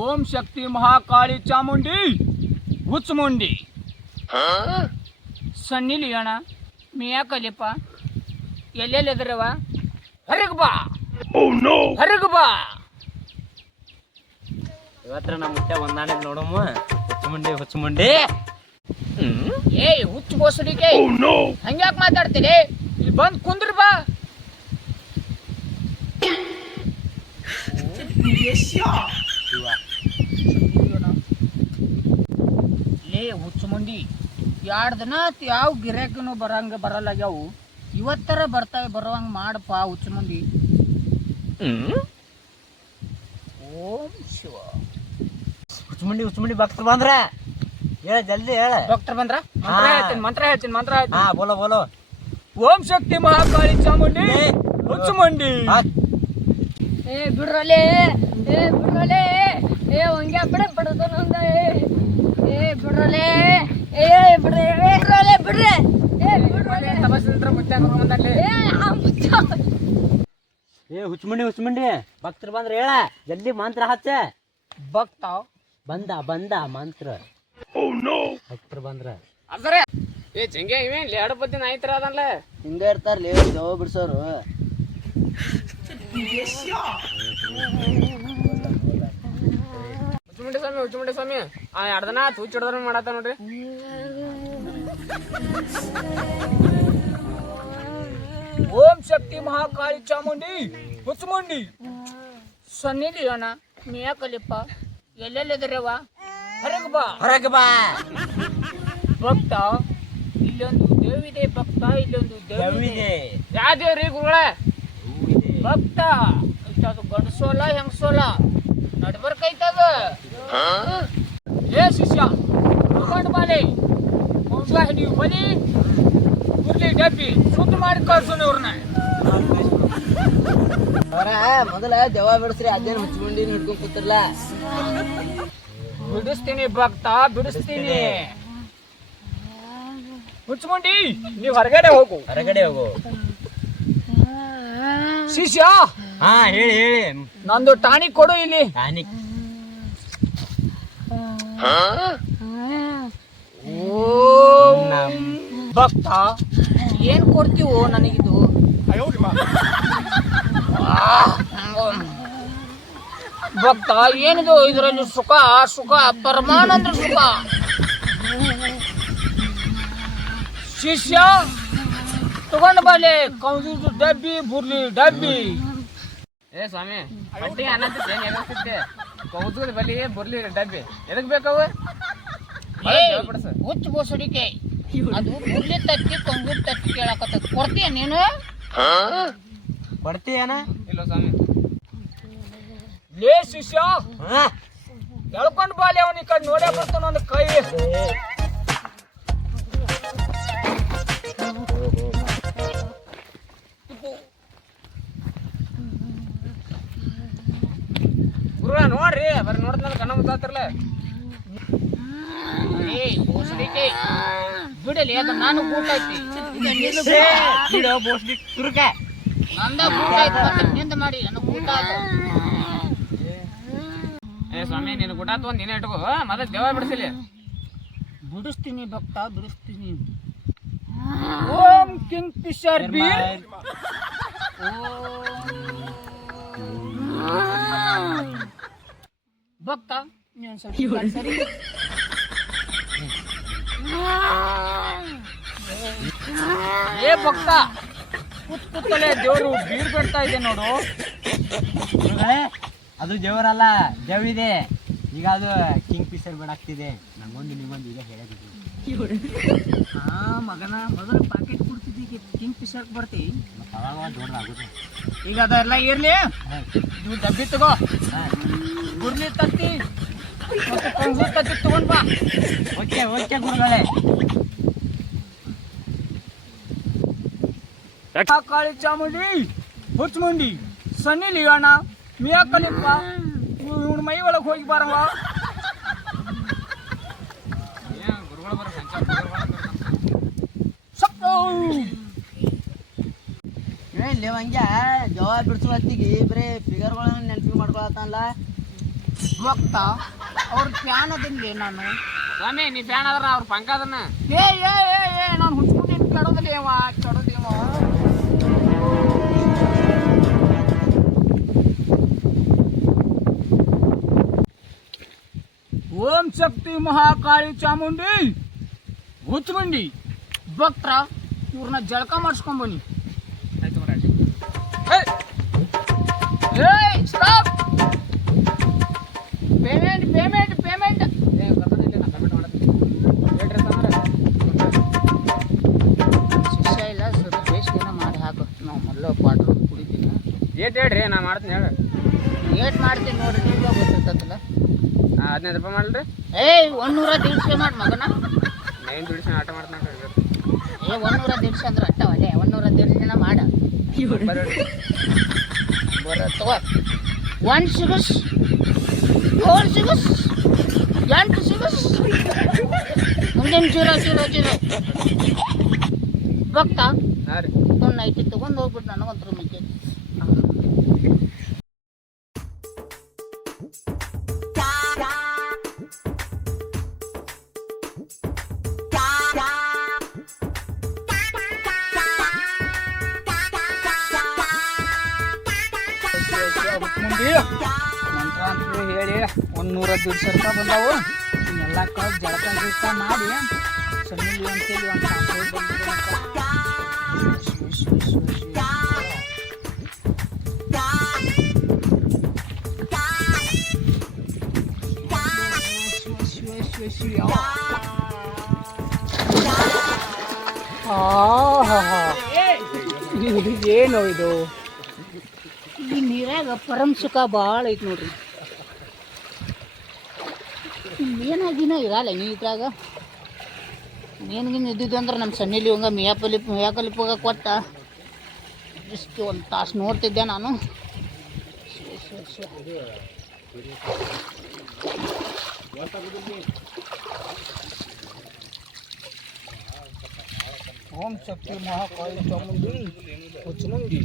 ಓಂ ಶಕ್ತಿ ಮಹಾಕಾಳಿ ಚಾಮುಂಡಿ ಹುಚ್ಚಮುಂಡಿ ಸನ್ನಿ ಲಿಯೋಣ Miya Khalifa ಎಲ್ಲೆಲ್ಲಿದ್ರವ ಹೊರಗೆ ಬಾ ಹೊರಗೆ ಬಾ. ಇವತ್ತರ ನಮ್ಮ ಮುಟ್ಟೆ ಒಂದಾನೆ ನೋಡಮ್ಮ. ಹುಚ್ಚಮುಂಡಿ ಏಯ್ ಹುಚ್ಚು ಬೋಸಡಿಕೆ ಹಂಗ್ಯಾಕೆ ಮಾತಾಡ್ತೀರಿ? ಇಲ್ಲಿ ಬಂದು ಕುಂದ್ರ ಬಾ. ಲೇ ಹುಚ್ಚು ಮಂಡಿ, 2 ದಿನ ಯಾವ ಗಿರಾಕಿನೂ ಬರಲ್ಲಾಗ್ಯಾವು. ಇವತ್ತರ ಬರೋವಂಗ ಮಾಡಪ್ಪ ಹುಚ್ಚು ಮಂದಿ. ಓಂ ಶಿವ. ಹುಚ್ಚಮುಂಡಿ ಭಕ್ತರು ಬಂದ್ರ ಹೇಳ, ಜಲ್ದಿ ಹೇಳ. ಡಾಕ್ಟರ್ ಬಂದ್ರ? ಮಂತ್ರ ಹೇಳ್ತೀನಿ. ಹಾ ಬೋಲೋ. ಓಂ ಶಕ್ತಿ ಮಹಾಕಾಳಿ ಚಾಮುಂಡಿ ಹುಚ್ಚಮುಂಡಿ. ಏ ಬಿಡ್ರಲೆ ಹಂಗೆ ಬಿಡೋದು ನಂದ. ಬಿಡ್ರಲೆ ಬಿಡ್ರೆ ಹುಚ್ಚಮುಂಡಿ ಭಕ್ತರು ಬಂದ್ರ ಹೇಳ, ಜಲ್ದಿ ಮಂತ್ರ ಹಚ್ಚ. ಭಕ್ತ ಬಂದ ಮಂತ್ರ. ಭಕ್ತರು ಬಂದ್ರ ಅದರೆ ಏ ಜಂಗೆ ಇವೇನ್ ಎರಡು ಬದ್ದಿ ನಾಯ್ತರ ಅದಲ್ಲ ಹಿಂಗ ಇರ್ತಾರ್ಲಿ ದೇವ ಬಿಡ್ಸೋರು. ಹುಚ್ಚಮುಂಡಿ ಸ್ವಾಮಿ 2 ದಿನ ಹುಚ್ಚ ಹಿಡ್ದ್ರ ಮಾಡತ್ತ ನೋಡ್ರಿ. ಓಂ ಶಕ್ತಿ ಮಹಾಕಾಳಿ ಚಾಮುಂಡಿ ಹುಚ್ಚಮುಂಡಿ ಸನ್ನಿ ಲಿಯೋಣ ಮಿಯಾ ಖಲೀಫಾ ಎಲ್ಲೆಲ್ಲಿದ್ರವ ಹೊರಗೆ ಬಾ. ಭಕ್ತ ಇಲ್ಲೊಂದು ದೇವಿದೆ ಭಕ್ತ, ಇಲ್ಲೊಂದು ದೇವಿದೆ. ಯಾವ ದೇವ್ರಿ ಗುರುಗಳೇ? ಭಕ್ತ ಅದು ಗಂಡಸೋಲ ಹೆಂಗಸೋಲ ನಡ್ಬರ್ಕೈತದ. ಏ ಶಿಷ್ಯ ತಗೊಂಡು ಬಾಲೆ ಹಿಡಿಯು ಬಲಿ ಉರ್ಲಿ ಡಬ್ಬಿ ಸುದ್ದಿ ಮಾಡಿ ಕಳ್ಸೋಣ ಇವ್ರನ್ನ. ಮೊದಲ ದೇವ ಬಿಡಿಸ್ರಿ, ಅದೇನು ಹುಚ್ಚಮುಂಡಿ ಹಿಡ್ಕೊಂಡ್ ಕೂತಿರ್ಲ. ಬಿಡಿಸ್ತೀನಿ ಭಕ್ತ ಬಿಡಿಸ್ತೀನಿ. ಹುಚ್ಚಮುಂಡಿ ನೀವು ಹೊರಗಡೆ ಹೋಗು. ಶಿಷ್ಯ ಹಾ ಹೇಳಿ ನಂದು ಟಾನಿಕ್ ಕೊಡು ಇಲ್ಲಿ. ಟಾನಿಕ್ ಭಕ್ತ ಏನ್ ಕೊಡ್ತೀವೋ ನನಗಿದು? ಭಕ್ತ ಏನಿದು ಇದರಲ್ಲಿ ಸುಖ ಪರಮಾನಂದ ಸುಖ. ಶಿಷ್ಯ ತಗೊಂಡು ಬಾಲೆ ಕೌದು ಡಬ್ಬಿ ಬುರ್ಲಿ ಡಬ್ಬಿ. ಏ ಸ್ವಾಮಿ ಬಟ್ಟಿ ಅನ್ನತ್ತೆ ಕೌದು ಬಲಿ ಬುರ್ಲಿ ಡಬ್ಬಿ ಎದಕ್ ಬೇಕವ? ಹುಚ್ಚ ಬೋಸಡಿಕೆ ಅದು ಬುರ್ಲಿ ತತ್ತಿ ಕಂಗೂರ್ ತತ್ತಿ ಕೇಳಕತ್ತ ಕೊಡ್ತೀಯ ನೀನು? ಕೊಡ್ತೀಯನ? ಇಲ್ಲ ಸ್ವಾಮಿ. ಲೇ ಶಿಷ್ಯ ಎಳ್ಕೊಂಡು ಬಾಲಿ ಅವನ ಈ ಕಡೆ ನೋಡೇ ಬರ್ತಾನ ಒಂದು ಕೈ. ಗುರುಗಳ ನೋಡ್ರಿ ಬರ್ರಿ ನೋಡ್ತಾನ ಕಣ್ಣ ಮುದ್ದಾತಿರ್ಲ. ಏ ಬೋಸಡಿಕೆ ಬಿಡಲಿ ಅದು ನಾನು ಗೂಟ ಐತಿ ತುರ್ಕ ನಂದ ಗೂಟ ಐತಿ ಮತ್ತೆ ನಿಂದ ಮಾಡಿ ನನಗೆ ಗೂಟ ಆಯ್ತು. ಏ ಸ್ವಾಮಿ ನೀನು ಗೂಟ ಆತು ನೀನೇ ಇಟ್ಕೋ, ಮತ್ತೆ ದೇವ ಬಿಡಿಸಲಿ. ಬಿಡಿಸ್ತೀನಿ ಭಕ್ತ ಬಿಡಿಸ್ತೀನಿ. ಓಂ ಕಿಂಗ್ ಫಿಶರ್ ಬೀರ್. ಭಕ್ತ ನೀನು ಸ್ವಲ್ಪ ಸರಿ. ಏ ಭಕ್ತ ಕೂತಲೇ ದೇವರು ಬೀರ್ ಬಿಡ್ತಾ ಇದೆ ನೋಡು. ಅದು ದೇವರಲ್ಲ, ದೇವಿದೆ. ಈಗ ಅದು ಕಿಂಗ್ ಫಿಶರ್ ಬಿಡಾಕ್ತಿದೆ. ನಂಗೊಂದು ನಿಗೊಂದು ಈಗ ಹೇಳಿದ್ವಿ. ಹಾ ಮಗನ ಮೊದಲು ಪಾಕೆಟ್ ಕೊಡ್ತಿದ್ದಿ, ಕಿಂಗ್ ಫಿಶರ್ ಬರ್ತಿ ದೊಡ್ಡದಾಗುತ್ತೆ. ಈಗ ಅದೆಲ್ಲ ಇರ್ಲಿ, ನೀವು ಡಬ್ಬಿ ತಗೋ, ಗುರ್ಲಿ ತತ್ತಿ ಮತ್ತೆ ಕಂಗೂರ್ ತತ್ತಿ ತಗೊಂಡ್ ಬಾ. ಓಕೆ ಗುರುಗಳೇ. ಕಾಳಿ ಚಾಮುಂಡಿ ಹುಚ್ಚಮುಂಡಿ ಸನ್ನಿ ಲಿಯೋಣ ಮಿಯಾ ಖಲೀಫಾ ಇವನ ಮೈ ಒಳಗೆ ಹೋಗಿ ಬಾರವ. ಹಂಗ್ಯ ಜವಾಬ್ ಬಿಡಿಸುವ ಹೊತ್ತಿಗೆ ಬರೀ ಫಿಗರ್ಗಳನ್ನ ನೆನಪಿ ಮಾಡ್ಕೊಳತ್ತಲ್ಲ. ಭಕ್ತ ಅವ್ರ ಫ್ಯಾನ್ ಅದಿನ್ಲಿ ನಾನು. ಸ್ವಾಮಿ ನೀ ಫ್ಯಾನ್ ಆದ್ರ ಅವ್ರ ಪಂಕ ಅದನ್ನ ಏ ಏ ಏ ಏ ನಾನು ಹುಚ್ಚಿಕೊಂಡು ಕೆಡೋದಿಲ್ಲ ಕೆಡೋದೇವ. ಓಂ ಶಕ್ತಿ ಮಹಾಕಾಳಿ ಚಾಮುಂಡಿ ಹುಚ್ಚಮುಂಡಿ ಭಕ್ತರ ಇವ್ರನ್ನ ಜಳಕ ಮಾಡಿಸ್ಕೊಂಡ್ ಬನ್ನಿ. ಆಯ್ತು ಮರಾಜ್. ಏಯ್ ಸ್ಟಾಪ್ ಪೇಮೆಂಟ್ ಪೇಮೆಂಟ್ ಪೇಮೆಂಟ್ ಏ ಬರ್ತಾನೆ ಇಲ್ಲ, ನಾ ಪೇಮೆಂಟ್ ಮಾಡತ್ತೀನಿ. ಹೇಳ್ರಿ ಸಾಮಾರ. ಶಿಷ್ಯ ಇಲ್ಲ ಸ್ವಲ್ಪ ಬೇಸಿಗೆನ ಮಾಡಿ ಹಾಕು. ನಾವು ಮೊದಲು ಕ್ವಾರ್ಟರ್ ಕುಡಿತೀನಿ. ಏಟ್ ಹೇಳ್ರಿ ನಾ ಮಾಡ್ತೀನಿ ಹೇಳಿ. ಏಟ್ ಮಾಡ್ತೀನಿ ನೋಡ್ರಿ, ನಿಮ್ಗೆ ಗೊತ್ತಿರ್ತದಲ್ಲ. 15 ರೂಪಾಯಿ ಮಾಡ್ರಿ. ಏಯ್ 100 ಮಾಡಿ ಮಗನ. ನೈನ್ ದುಡಿಸಿ ಆಟ ಮಾಡ್ತಾನೆ. ಏ 100 ಅಂದ್ರೆ ಅಟ್ಟ ಒಲೆ 100 ಮಾಡ ಬರತ್ತವ. 1 ಸಿಗಸ್ 4 ಸಿಗಸ್ 8 ಸಿಗಸ್ ಮುಂದೇನು 000 ಭಕ್ತ ಹಾಂ ರೀ. ಒಂದು ನೈಟಿ ತೊಗೊಂಡು ಹೋಗ್ಬಿಟ್ಟು ನನಗೊಂದು ರೂಮಿಗೆ. ಮಂತ್ರಾಂತರು ಹೇಳಿ 100 ರೂಪಾಯಿ ಬಂದಾವು. ಇನ್ನೆಲ್ಲ ಕಳ್ದು ಜಳಕ ಗಿಳಕ ಮಾಡಿ ಸಣ್ಣಿಗೆ ಅಂತೇಳಿ ಒಂದು ಸಾಕು ಬಂದಿದೆ. ಏನು ಇದು ಈ ನೀರಾಗ ಪರಂ ಸುಖ ಭಾಳ ಐತಿ ನೋಡ್ರಿ. ಮೇನಾಗಿನ ಇರಲ್ಲ ನೀಟಾಗ. ಮೇನ್ಗಿನ ಇದ್ದಿದ್ದು ಅಂದ್ರೆ ನಮ್ಮ ಸಣ್ಣಿಲಿ ಹಂಗ ಮೇಯಾಕಲಿಪ್ಪಾಗ ಕೊಟ್ಟ ಇಷ್ಟು ಒಂದು ತಾಸು ನೋಡ್ತಿದ್ದೆ ನಾನು. ಓಂ ಶಕ್ತಿ ಮಹಾಕಾಳಿ ಚಾಮುಂಡಿ ಹುಚ್ಚಮುಂಡಿ